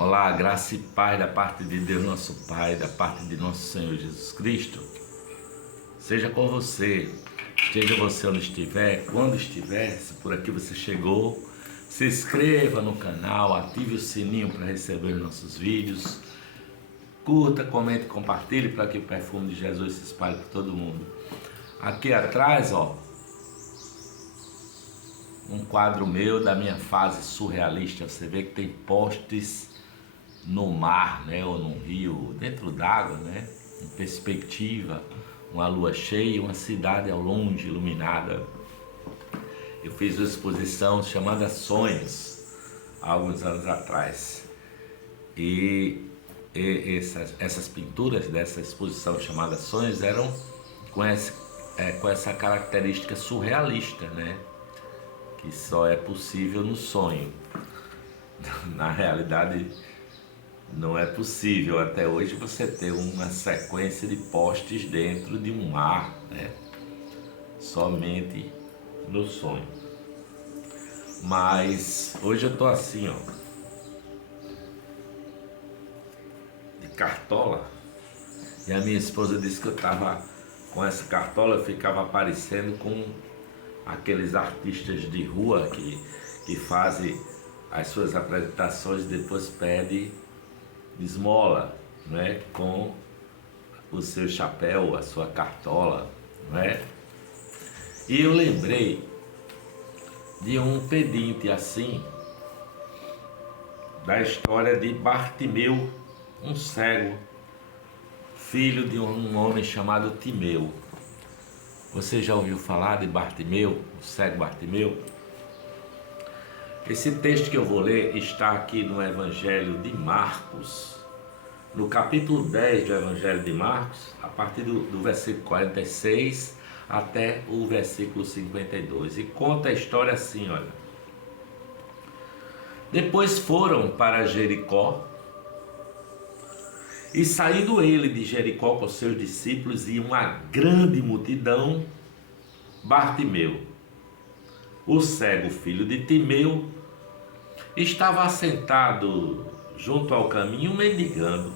Olá, graça e paz da parte de Deus, nosso Pai, da parte de nosso Senhor Jesus Cristo. Seja com você, esteja você onde estiver, quando estiver, se por aqui você chegou, se inscreva no canal, ative o sininho para receber os nossos vídeos, curta, comente, compartilhe para que o perfume de Jesus se espalhe por todo mundo. Aqui atrás, ó, um quadro meu da minha fase surrealista. Você vê que tem postes no mar, né, ou num rio, dentro d'água, né, em perspectiva, uma lua cheia, uma cidade ao longe iluminada. Eu fiz uma exposição chamada Sonhos há alguns anos atrás, e essas pinturas dessa exposição chamada Sonhos eram com essa característica surrealista, né, que só é possível no sonho. Na realidade, não é possível até hoje você ter uma sequência de postes dentro de um mar, né? Somente no sonho. Mas hoje eu tô assim, ó, de cartola, e a minha esposa disse que eu tava com essa cartola, eu ficava parecendo com aqueles artistas de rua que fazem as suas apresentações e depois pedem esmola, né, com o seu chapéu, a sua cartola, né? E eu lembrei de um pedinte assim, da história de Bartimeu, um cego, filho de um homem chamado Timeu. Você já ouviu falar de Bartimeu, o cego Bartimeu? Esse texto que eu vou ler está aqui no Evangelho de Marcos, no capítulo 10 do Evangelho de Marcos, a partir do versículo 46 até o versículo 52. E conta a história assim, olha. Depois foram para Jericó, e saindo ele de Jericó com seus discípulos e uma grande multidão, Bartimeu, o cego filho de Timeu, estava assentado junto ao caminho mendigando.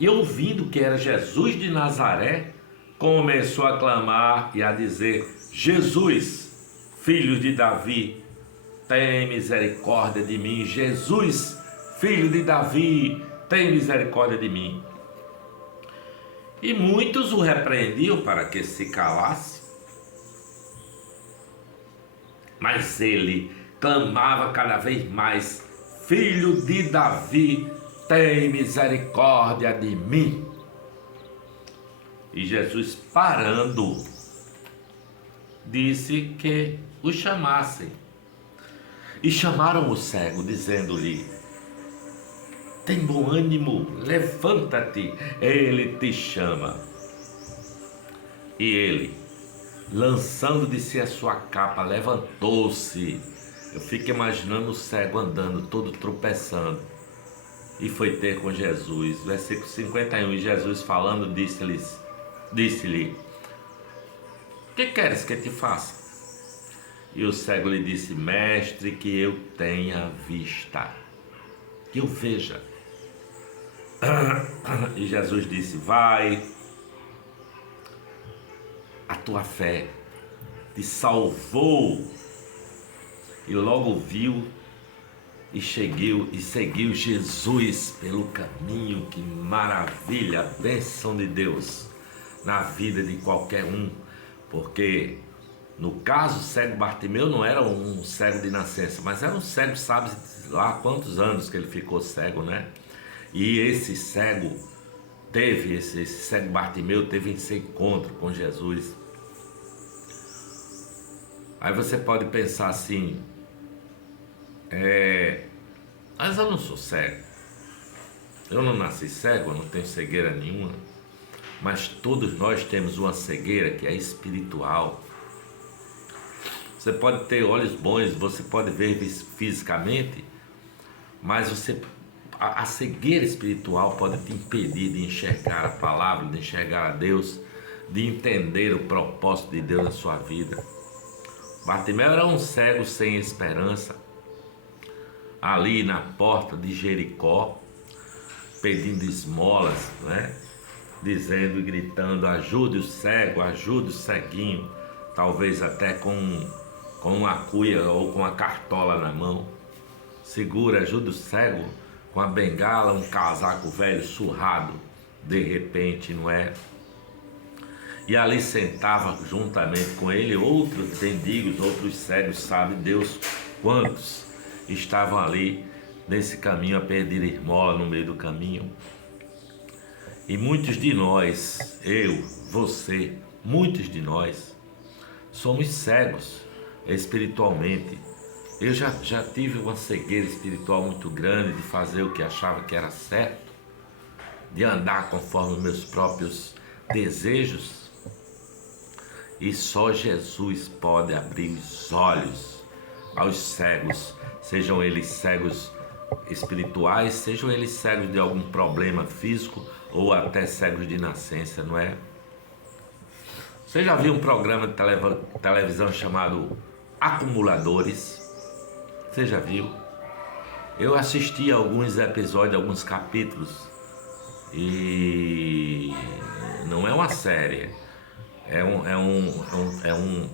E ouvindo que era Jesus de Nazaré, começou a clamar e a dizer: Jesus, filho de Davi, tem misericórdia de mim. Jesus, filho de Davi, tem misericórdia de mim. E muitos o repreendiam para que se calasse. Mas ele clamava cada vez mais: Filho de Davi, tem misericórdia de mim. E Jesus, parando, disse que o chamassem. E chamaram o cego, dizendo-lhe: tem bom ânimo, levanta-te, ele te chama. E ele, lançando de si a sua capa, levantou-se. Eu fico imaginando o cego andando, todo tropeçando, e foi ter com Jesus. Versículo 51, e Jesus falando, disse-lhe: que queres que te faça? E o cego lhe disse: mestre, que eu tenha vista, que eu veja. E Jesus disse: vai, a tua fé te salvou. E logo viu e seguiu Jesus pelo caminho. Que maravilha, a bênção de Deus na vida de qualquer um, porque no caso o cego Bartimeu não era um cego de nascença, mas era um cego, sabe lá quantos anos que ele ficou cego, né? E esse cego esse cego Bartimeu teve esse encontro com Jesus. Aí você pode pensar assim: mas eu não sou cego, eu não nasci cego, eu não tenho cegueira nenhuma. Mas todos nós temos uma cegueira que é espiritual. Você pode ter olhos bons, você pode ver fisicamente, mas a cegueira espiritual pode te impedir de enxergar a palavra, de enxergar a Deus, de entender o propósito de Deus na sua vida. Bartimeu era um cego sem esperança, ali na porta de Jericó, pedindo esmolas, né? Dizendo e gritando: ajude o cego, ajude o ceguinho, talvez até com uma cuia ou com a cartola na mão. Segura, ajuda o cego com a bengala, um casaco velho surrado, de repente, não é? E ali sentava juntamente com ele outros mendigos, outros cegos, sabe Deus quantos estavam ali nesse caminho a pedir esmola no meio do caminho. E muitos de nós, eu, você, muitos de nós, somos cegos espiritualmente. Eu já tive uma cegueira espiritual muito grande de fazer o que achava que era certo, de andar conforme os meus próprios desejos. E só Jesus pode abrir os olhos aos cegos, sejam eles cegos espirituais, sejam eles cegos de algum problema físico ou até cegos de nascença, não é? Você já viu um programa de televisão chamado Acumuladores? Você já viu? Eu assisti a alguns episódios, alguns capítulos, e não é uma série. É um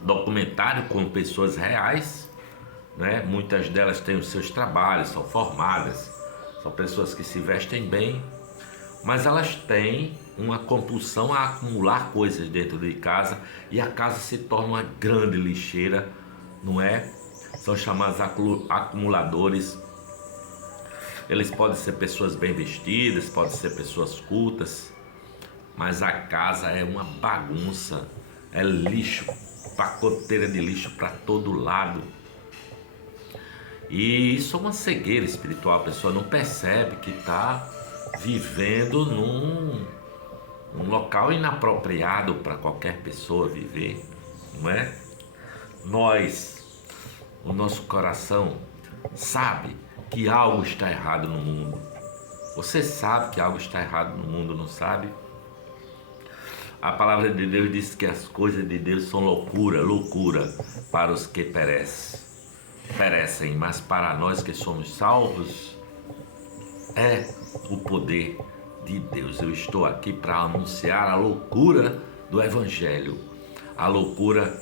documentário com pessoas reais, né? Muitas delas têm os seus trabalhos, são formadas, são pessoas que se vestem bem, mas elas têm uma compulsão a acumular coisas dentro de casa e a casa se torna uma grande lixeira, não é? São chamados acumuladores. Eles podem ser pessoas bem vestidas, podem ser pessoas cultas, mas a casa é uma bagunça, é lixo, pacoteira de lixo para todo lado. E isso é uma cegueira espiritual, a pessoa não percebe que está vivendo num local inapropriado para qualquer pessoa viver, não é? O nosso coração sabe que algo está errado no mundo. Você sabe que algo está errado no mundo, não sabe? A palavra de Deus diz que as coisas de Deus são loucura para os que perecem, mas para nós que somos salvos, é o poder de Deus. Eu estou aqui para anunciar a loucura do Evangelho, a loucura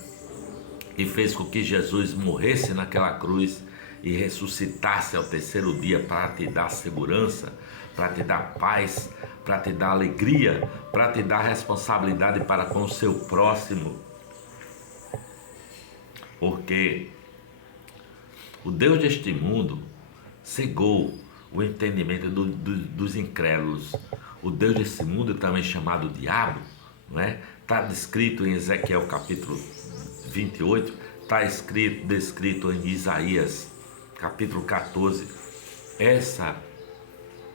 que fez com que Jesus morresse naquela cruz e ressuscitasse ao terceiro dia para te dar segurança, para te dar paz, para te dar alegria, para te dar responsabilidade para com o seu próximo. Porque o Deus deste mundo cegou o entendimento dos incrédulos. O Deus desse mundo, também chamado diabo, não é? Está descrito em Ezequiel capítulo 28, está descrito em Isaías capítulo 14. Essa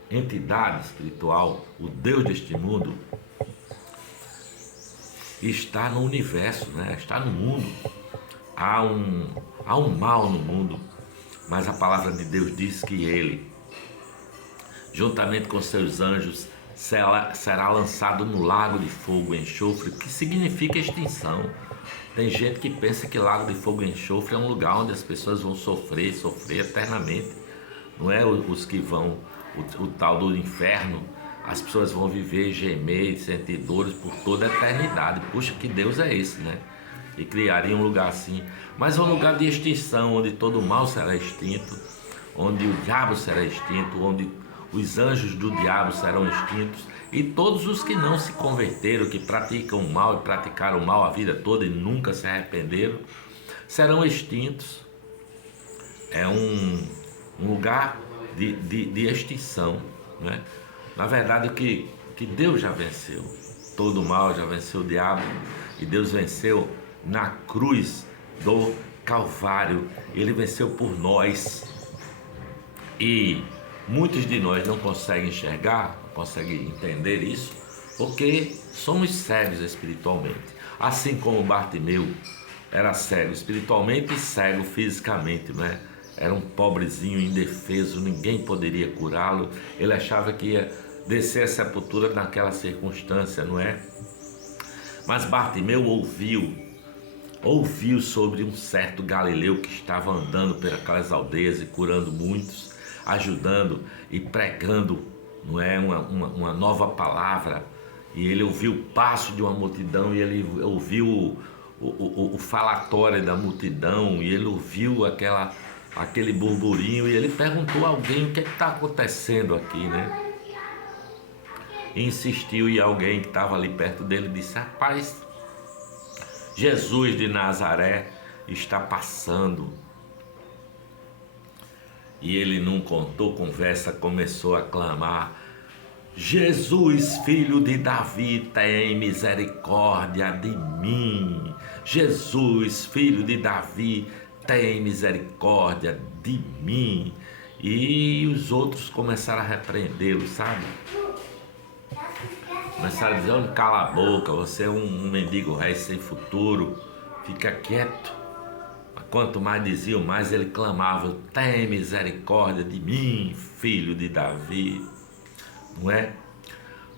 entidade espiritual, o Deus deste mundo, está no universo, né? Está no mundo. Há um mal no mundo, mas a palavra de Deus diz que ele, juntamente com seus anjos, será lançado no lago de fogo e enxofre, que significa extinção. Tem gente que pensa que lago de fogo e enxofre é um lugar onde as pessoas vão sofrer eternamente. Não é os que vão, o tal do inferno, as pessoas vão viver, gemer e sentir dores por toda a eternidade. Puxa, que Deus é esse, né? E criaria um lugar assim, mas é um lugar de extinção, onde todo o mal será extinto, onde o diabo será extinto, onde os anjos do diabo serão extintos, e todos os que não se converteram, que praticam o mal e praticaram o mal a vida toda e nunca se arrependeram, serão extintos. É um lugar de extinção, né? Na verdade, que Deus já venceu todo o mal, já venceu o diabo, e Deus venceu na cruz do Calvário. Ele venceu por nós, e muitos de nós não conseguem enxergar, não conseguem entender isso, porque somos cegos espiritualmente. Assim como Bartimeu era cego espiritualmente e cego fisicamente, não é? Era um pobrezinho indefeso, ninguém poderia curá-lo. Ele achava que ia descer a sepultura naquela circunstância, não é? Mas Bartimeu ouviu ouviu sobre um certo Galileu que estava andando pelas aldeias e curando muitos, ajudando e pregando, não é, uma nova palavra. E ele ouviu o passo de uma multidão, e ele ouviu o falatório da multidão, e ele ouviu aquele burburinho, e ele perguntou a alguém: o que está acontecendo aqui, né? E insistiu, e alguém que estava ali perto dele disse: rapaz, Jesus de Nazaré está passando. E ele não contou conversa, começou a clamar: Jesus, filho de Davi, tem misericórdia de mim. Jesus, filho de Davi, tem misericórdia de mim. E os outros começaram a repreendê-lo, sabe? Começaram a dizer: olha, cala a boca, você é um mendigo rei sem futuro, fica quieto. Mas quanto mais diziam, mais ele clamava: tem misericórdia de mim, filho de Davi. Não é?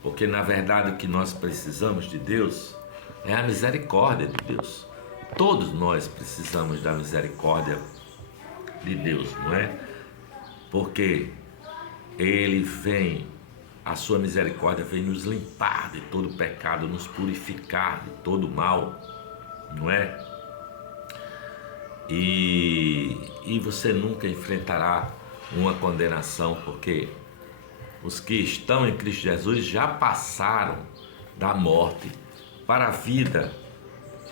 Porque na verdade o que nós precisamos de Deus é a misericórdia de Deus. Todos nós precisamos da misericórdia de Deus, não é? Porque Ele vem, a sua misericórdia vem nos limpar de todo pecado, nos purificar de todo mal, não é? E você nunca enfrentará uma condenação, porque os que estão em Cristo Jesus já passaram da morte para a vida,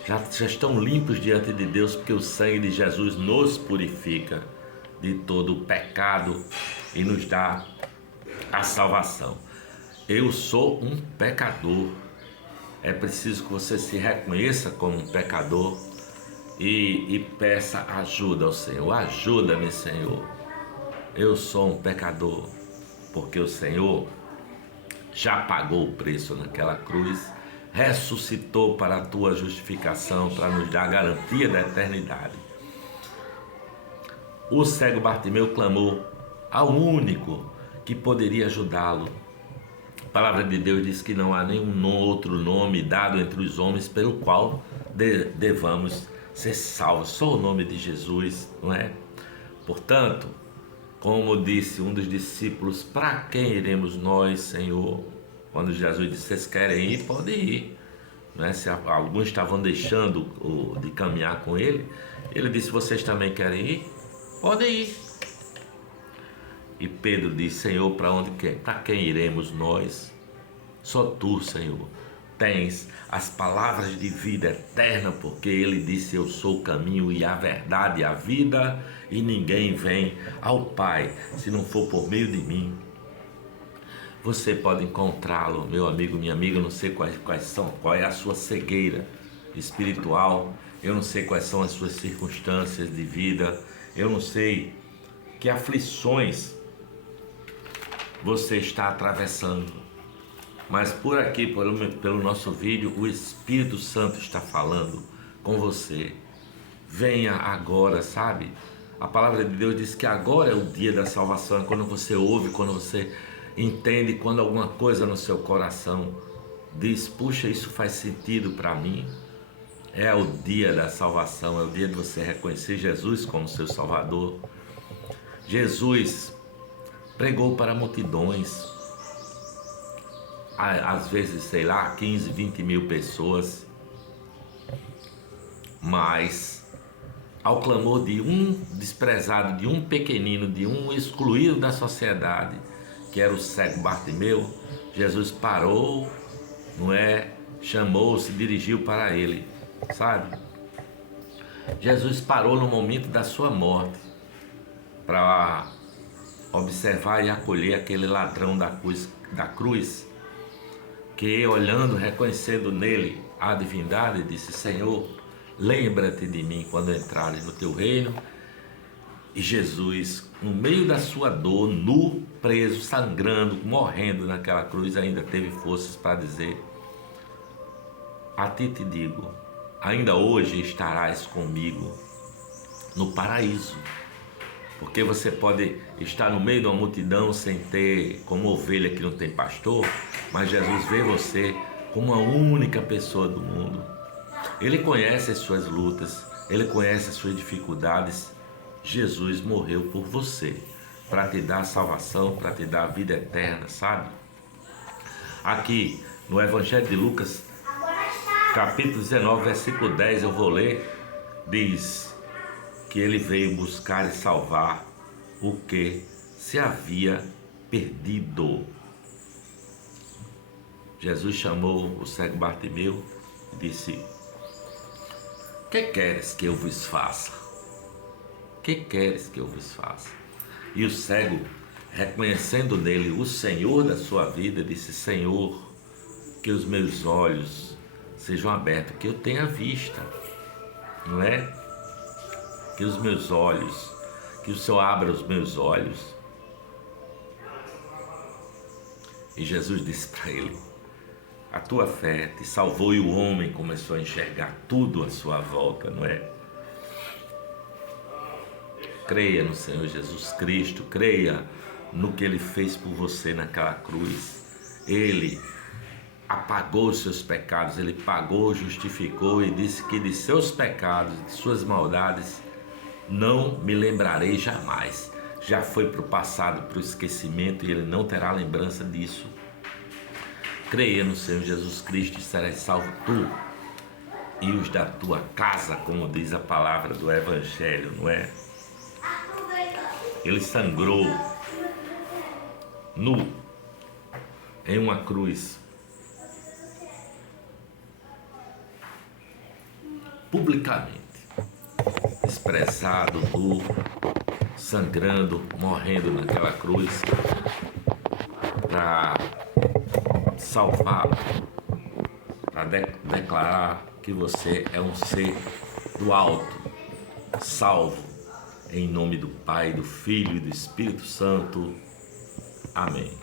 já estão limpos diante de Deus, porque o sangue de Jesus nos purifica de todo o pecado e nos dá a salvação. Eu sou um pecador. É preciso que você se reconheça como um pecador e peça ajuda ao Senhor. Ajuda-me, Senhor. Eu sou um pecador, porque o Senhor já pagou o preço naquela cruz, ressuscitou para a tua justificação, para nos dar a garantia da eternidade. O cego Bartimeu clamou ao único que poderia ajudá-lo. A palavra de Deus diz que não há nenhum outro nome dado entre os homens pelo qual devamos ser salvos. Só o nome de Jesus, não é? Portanto, como disse um dos discípulos: para quem iremos nós, Senhor? Quando Jesus disse: vocês querem ir, podem ir. Né? Se alguns estavam deixando de caminhar com ele, ele disse: vocês também querem ir? Podem ir. E Pedro disse: Senhor, para onde quer? Para quem iremos nós? Só tu, Senhor, tens as palavras de vida eterna, porque ele disse: eu sou o caminho e a verdade e a vida, e ninguém vem ao Pai se não for por meio de mim. Você pode encontrá-lo, meu amigo, minha amiga. Eu não sei qual é a sua cegueira espiritual, eu não sei quais são as suas circunstâncias de vida, eu não sei que aflições você está atravessando, mas por aqui, pelo nosso vídeo, o Espírito Santo está falando com você. Venha agora, sabe? A palavra de Deus diz que agora é o dia da salvação, é quando você ouve, quando você entende, quando alguma coisa no seu coração diz: puxa, isso faz sentido para mim. É o dia da salvação, é o dia de você reconhecer Jesus como seu Salvador. Jesus pregou para multidões, às vezes, sei lá, 15, 20 mil pessoas, mas ao clamor de um desprezado, de um pequenino, de um excluído da sociedade, que era o cego Bartimeu, Jesus parou, não é? Chamou, se dirigiu para ele, sabe? Jesus parou no momento da sua morte para observar e acolher aquele ladrão da cruz, que olhando, reconhecendo nele a divindade, disse: Senhor, lembra-te de mim quando entrares no teu reino. E Jesus, no meio da sua dor, nu, preso, sangrando, morrendo naquela cruz, ainda teve forças para dizer: a ti te digo, ainda hoje estarás comigo no paraíso. Porque você pode estar no meio de uma multidão sem ter, como ovelha que não tem pastor, mas Jesus vê você como a única pessoa do mundo. Ele conhece as suas lutas, Ele conhece as suas dificuldades. Jesus morreu por você, para te dar salvação, para te dar a vida eterna, sabe? Aqui no Evangelho de Lucas, capítulo 19, versículo 10, eu vou ler, diz que ele veio buscar e salvar o que se havia perdido. Jesus chamou o cego Bartimeu e disse: que queres que eu vos faça? Que queres que eu vos faça? E o cego, reconhecendo nele o Senhor da sua vida, disse: Senhor, que os meus olhos sejam abertos, que eu tenha vista, não é? Que os meus olhos, que o Senhor abra os meus olhos. E Jesus disse para ele: a tua fé te salvou. E o homem começou a enxergar tudo à sua volta, não é? Creia no Senhor Jesus Cristo, creia no que Ele fez por você naquela cruz. Ele apagou os seus pecados, Ele pagou, justificou e disse que de seus pecados, de suas maldades, não me lembrarei jamais. Já foi para o passado, para o esquecimento, e Ele não terá lembrança disso. Creia no Senhor Jesus Cristo e serás salvo tu e os da tua casa, como diz a palavra do Evangelho, não é? Ele sangrou nu em uma cruz, publicamente, desprezado, nu, sangrando, morrendo naquela cruz, para salvá-lo, para declarar que você é um ser do alto, salvo, em nome do Pai, do Filho e do Espírito Santo. Amém.